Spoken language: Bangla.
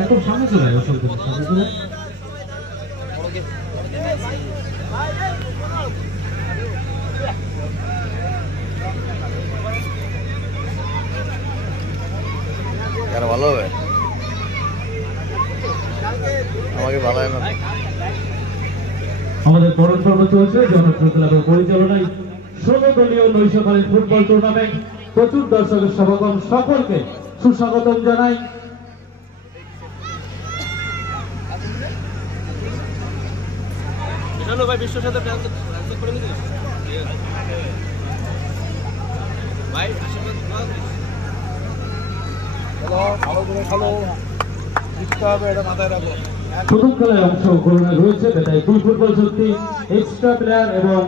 একদম সামনে চলে যায় সামনে চলে ভালো হবে আমাকে ভালো হয় না। আমাদের পরম পর্ব চলছে জনপ্রিয় ক্লাবের পরিচালনায় 16 দলীয় নৈশকালীন ফুটবল টুর্নামেন্ট। প্রচুর দর্শকের সমাগম, সকলকে সুস্বাগতম জানাই। ভাই বিশ্বের সাথে করে দিল ভাই প্রথম খেলায় অংশগ্রহণে রয়েছে বেটায় 2 ফুটবল শক্তি, এক্সট্রা প্লেয়ার এবং